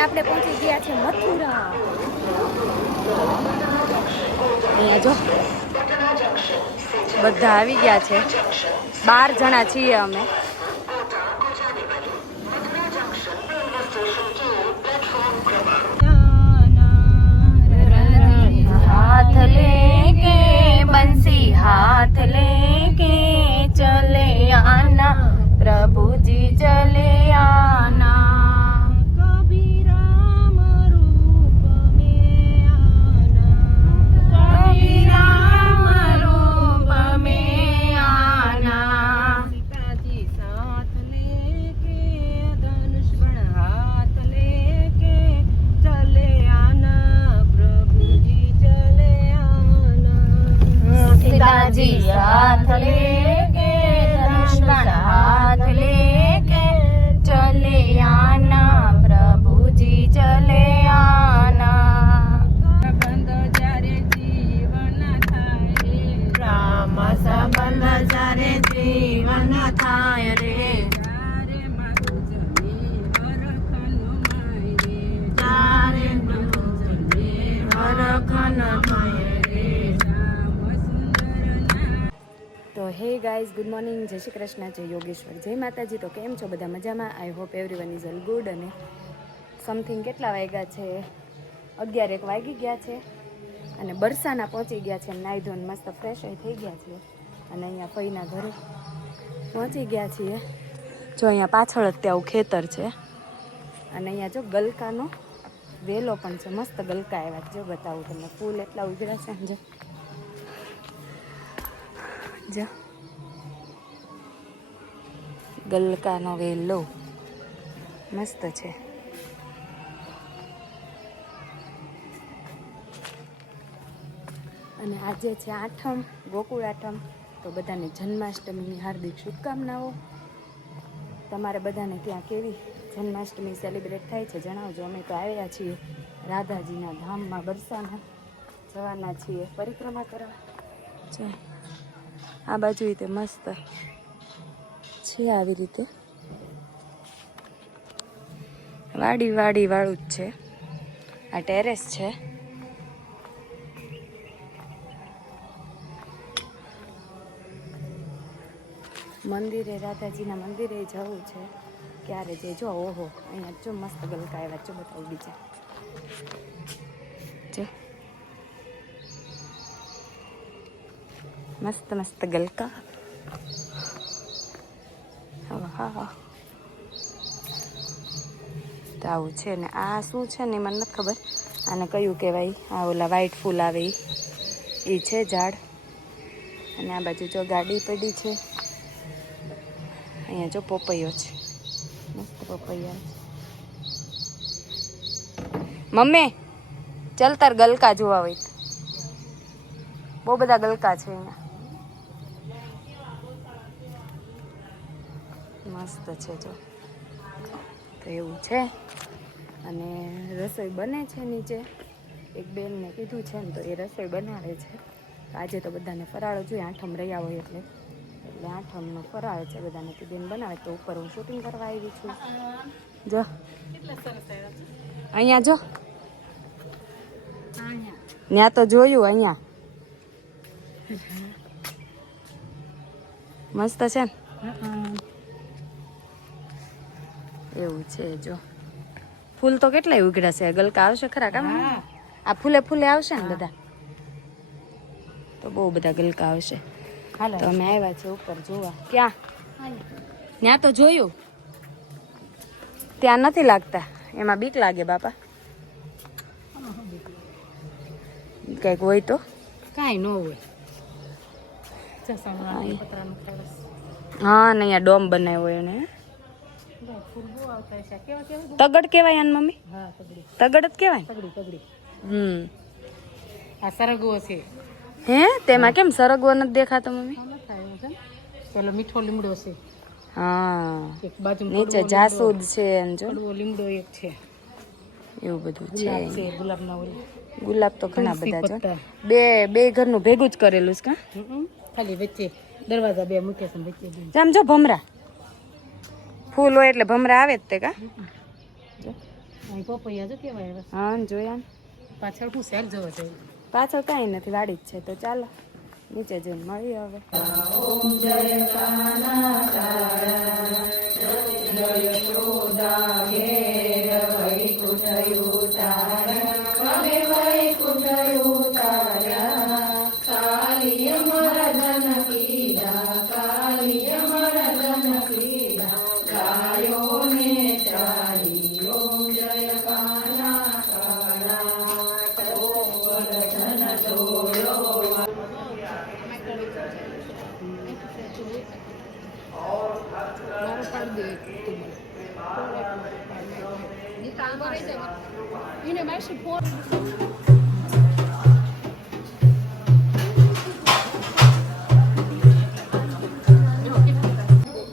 આપણે પહોંચી ગયા છે મથુરા. અહીંયા જો બધા આવી ગયા છે. 12 જણા છીએ અમે. हाथ लेके बंसी हाथ लेके चले आना प्रभु जी चले आना कभी राम रूप में आना कभी राम रूप में आना सीताजी साथ लेके धनुष बाण हाथ लेके चले आना पिताजी साथ लेके धनुष बाण हाथ लेके चले आना प्रभु जी चले आना संबंध जारे जीवन थाय राम संबंध जारे जीवन थाय रे जारे मातु जने हरखन माय रे जारे मातु जने हरखन माय તો હે ગાઈઝ, ગુડ મોર્નિંગ, જય શ્રી કૃષ્ણ, જય યોગેશ્વર, જય માતાજી. તો કેમ છો બધા? મજામાં? I hope everyone is all good. અને સમથિંગ કેટલા વાગ્યા છે? 11-1 વાગી ગયા છે અને બરસાના પહોંચી ગયા છે. નાહી ધોઈને મસ્ત ફ્રેશ થઈ ગયા છીએ અને અહીંયા ફઈના ઘરે પહોંચી ગયા છીએ. જો અહીંયા પાછળ જ ત્યાં ખેતર છે અને અહીંયા જો ગલકાનો વેલો પણ છે. મસ્ત ગલકા આવ્યા. જો બતાવું તમને, ફૂલ એટલા ઉઘડ્યા છે. જો જો ગલકાનો વેલો મસ્ત છે. અને આજે છે આઠમ, ગોકુળ આઠમ. તો બધાને જન્માષ્ટમીની હાર્દિક શુભકામનાઓ. તમારે બધાને ત્યાં કેવી જન્માષ્ટમી સેલિબ્રેટ થાય છે જણાવજો. અમે તો આવ્યા છીએ રાધાજીના ધામમાં, બરસાના જવાના છીએ પરિક્રમા કરવા. છે આ બાજુ રીતે મસ્ત છે, આવી રીતે વાડી વાળું જ છે. આ ટેરેસ છે. મંદિરે, રાધાજીના મંદિરે જવું છે. ક્યારે જે જો, ઓહો અહીંયા જો મસ્ત ગલકા આવ્યા. જો બતાવું બીજા, જો મસ્ત મસ્ત ગલકા. હા, તો આવું છે ને. આ શું છે ને મને નથી ખબર, આને કયું કહેવાય. આ ઓલા વ્હાઈટ ફૂલ આવે એ છે ઝાડ. અને આ બાજુ જો ગાડી પડી છે. અહીંયા જો પોપૈયો છે, મસ્ત પોપૈયા. મમ્મી ચાલ તાર ગલકા જોવા હોય તો. બહુ બધા ગલકા છે અહીંયા, મસ્ત છે જો. તો એવું છે. અને રસોઈ બને છે નીચે. એક બેનને કીધું છે ને તો એ રસોઈ બનાવે છે. આજે તો બધાને ફરાળ જોઈએ, આઠમ રહ્યા હોય એટલે આઠમનો ફરાળ છે બધાને. તે બેન બનાવે તો ઉપર હું શૂટિંગ કરવા આવી છું. જો અહીંયા જો, ત્યાં તો જોયું. અહીંયા મસ્ત છે ને, એવું છે. જો ફૂલ તો કેટલાય ઉઘડ્યા છે. ગલકા આવશે ખરા કામ? આ ફૂલે ફૂલે આવશે ને બધા, તો બહુ બધા ગલકા આવશે. તો અમે આવ્યા છે ઉપર જોવા. ક્યાં? ત્યાં તો જોયું, ત્યાં નથી લાગતા. એમાં બીક લાગે બાપા. કઈક હોય તો કાંઈ ન હોય. હા ને અહીંયા ડોમ બનાવ્યો એને. તગડ કેવાય આને મમ્મી? તગડ જ કેવાય. આ સરગવો છે. હે, તેમાં કેમ સરગવો નથી દેખાતો મમ્મી? પેલો મીઠો લીમડો છે. હા, એક બાજુ નીચે જાસૂદ છે. જો લીમડો એક છે. એવું બધું છે. ગુલાબના ઓલા ગુલાબ તો ઘણા બધા છે. બે ઘરનું ભેગું જ કરેલું છે. કા ખાલી વચ્ચે દરવાજા બે મૂકે છે વચ્ચે. જામ જો ભમરા ફૂલ હોય એટલે ભમરા આવે જ તે. કા અહીં પપૈયા જો કેવા આવ્યા હા જોયા ને. પાછળ હું શેક જવા છે પાછળ કાંઈ નથી, વાડી જ છે. તો ચાલો નીચે જઈને મળીએ હવે.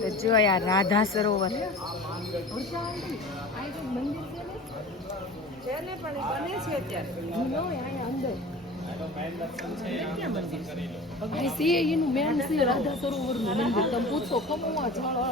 તો જો યાર રાધા સરોવર રાધા સરોવર નું મંદિર તમે પૂછો ખમવા જાળો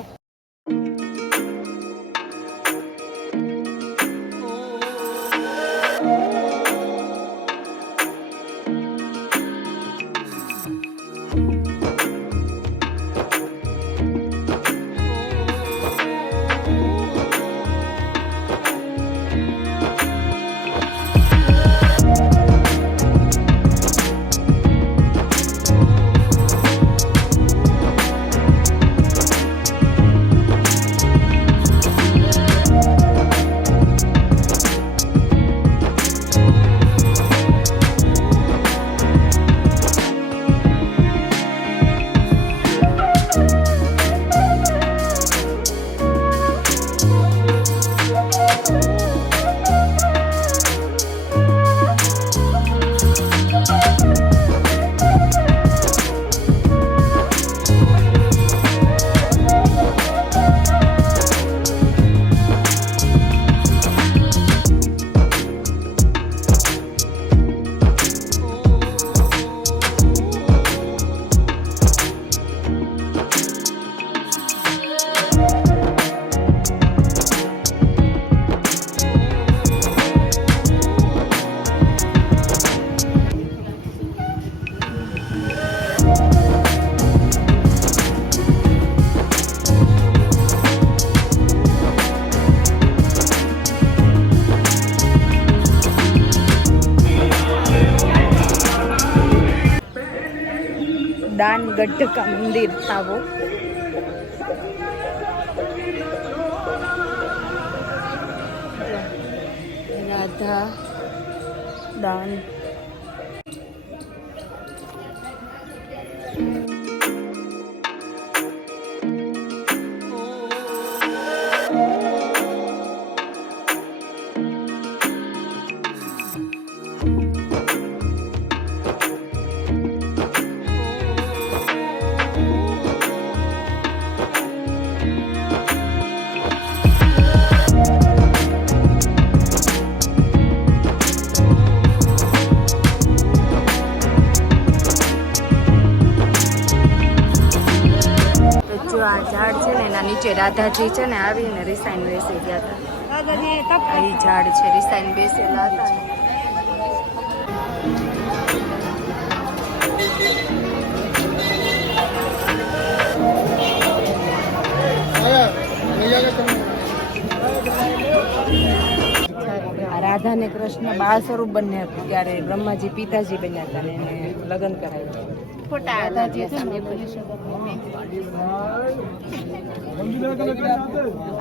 दानगढ़ का मंदिर था वो। राधा दान આ ઝાડ છે ને એના નીચે રાધાજી છે ને આવીને રિસાઈન બેસી ગયા હતા. આ ઈ ઝાડ છે, રિસાઈન બેસેલા હતા. આ રાધા ને કૃષ્ણ બાળ સ્વરૂપ બન્યા હતા ત્યારે બ્રહ્માજી પિતાજી બન્યા હતા ને એને લગ્ન કરાવ્યા. ખોટા રાધાજી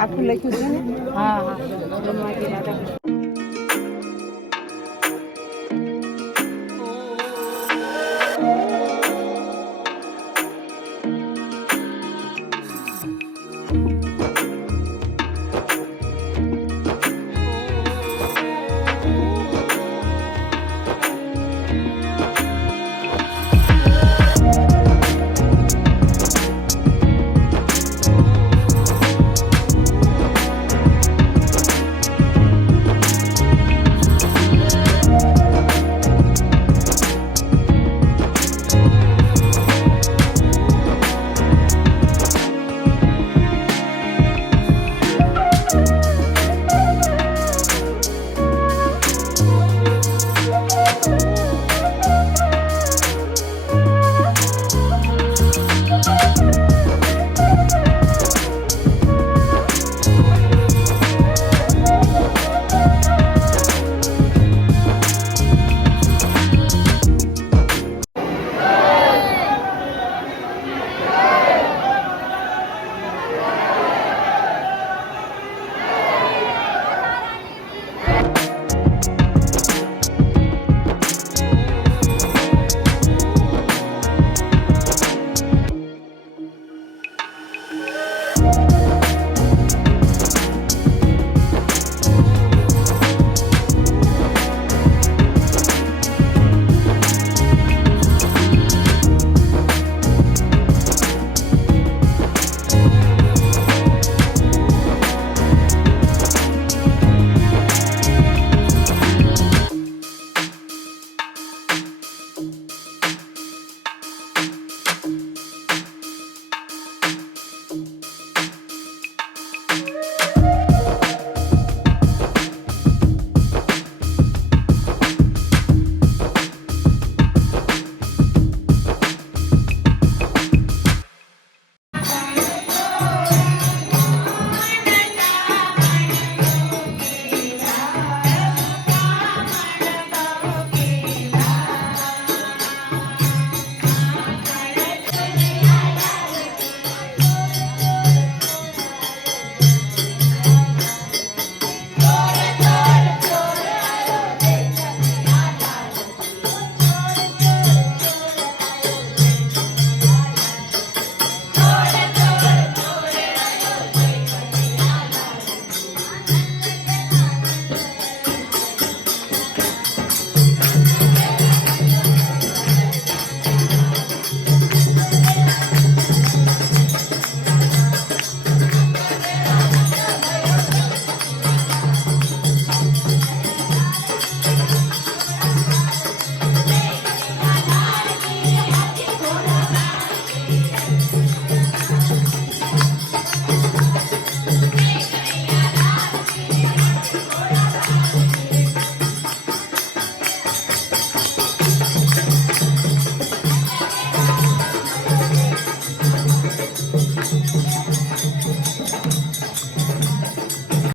આખું લખ્યું છે ને. હા હા બ્રહ્માજી રાધા